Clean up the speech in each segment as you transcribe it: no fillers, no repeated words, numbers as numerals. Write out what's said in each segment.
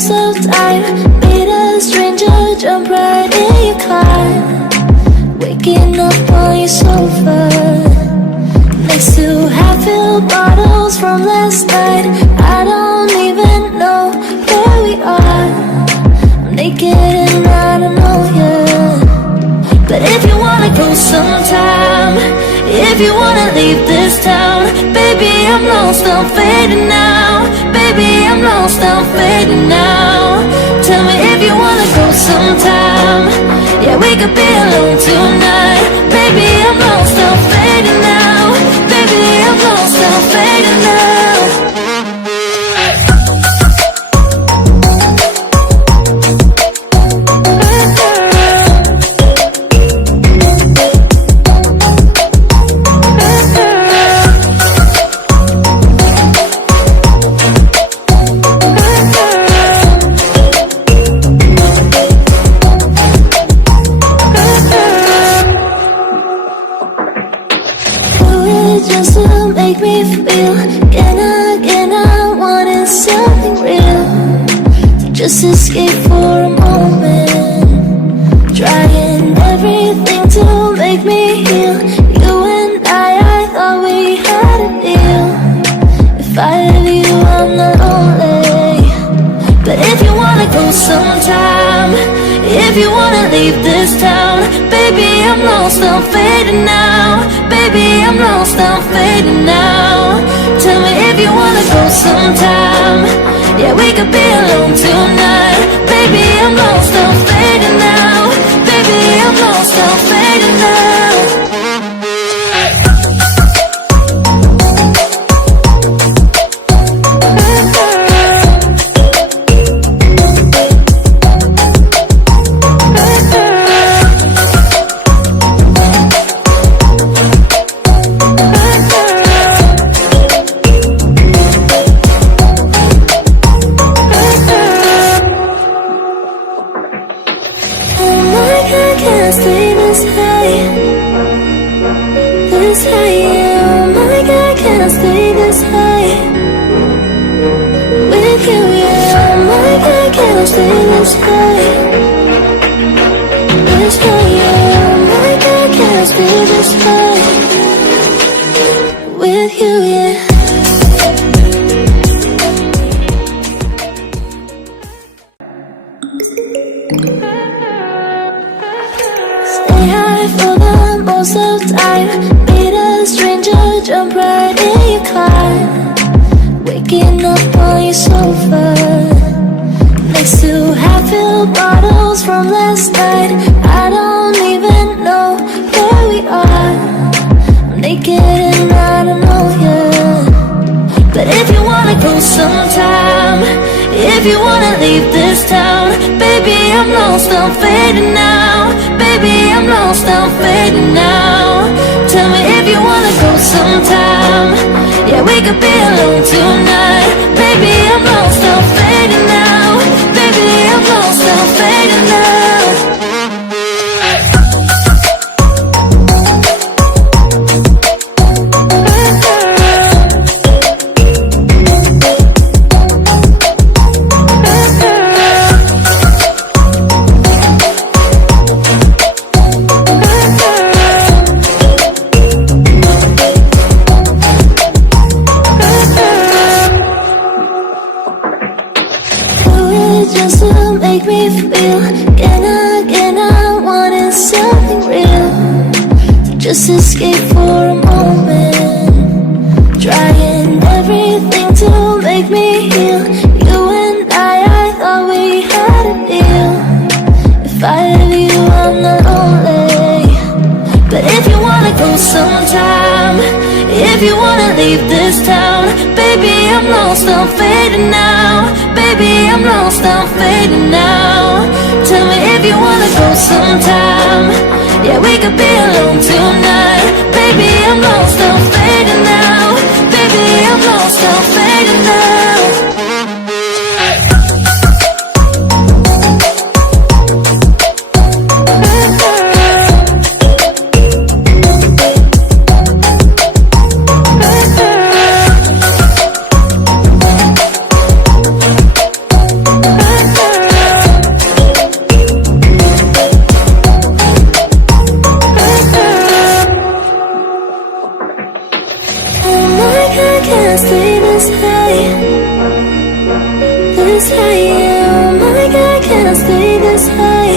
most of the time. Meet a stranger, jump right in your car, waking up on your sofa next to half-filled bottles from last night. I don't even know where we are. I'm naked and I don't know you. But if you wanna go sometime, if you wanna leave this town, baby, I'm lost, I'm fading now. Baby, I'm lost, I'm fading now. Tell me if you wanna go sometime. Yeah, we could be alone tonight. Baby, I'm lost, I'm fading now. Baby, I'm lost, I'm fading now. Just to make me feel again, I wanted something real to just escape for a moment, trying everything to make me heal. You and I thought we had a deal. If I have you, I'm not lonely. But if you wanna go sometime, if you wanna leave this town, baby, I'm lost, I'm fading now. Baby, I'm lost, I'm fading now. Tell me if you wanna go sometime. Yeah, we could be alone tonight. Baby, I'm lost, I'm fading now. Baby, I'm lost, I'm fading now. Most of the time, meet a stranger, jump right in your car, waking up on your sofa next to half-filled bottles from last night. I don't even know where we are. I'm naked and I don't know you. But if you wanna go sometime, if you wanna leave this town, baby, I'm lost, I'm fading now. Baby, I'm lost, I'm fading now. Tell me if you wanna go sometime. Yeah, we could be alone tonight. Baby, I'm lost, I'm fading now. Baby, I'm lost, I'm fading now. Just to make me feel again, I wanted something real to just escape for a moment, trying everything to make me heal. You and I thought we had a deal. If I have you, I'm not lonely. But if you wanna go sometime, if you wanna leave this town, baby, I'm lost, I'm fading now. Baby, I'm lost, I'm fading now. Tell me if you wanna go sometime. Yeah, we could be alone tonight. Baby, I'm lost, I'm fading now. Baby, I'm lost, I'm fading now. this high, yeah. Oh my God, can I stay this high?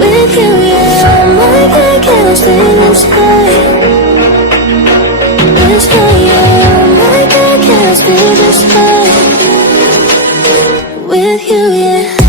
With you, yeah. Oh my God, can I stay this high? This high, yeah. Oh my God, can I stay this high? With you, yeah.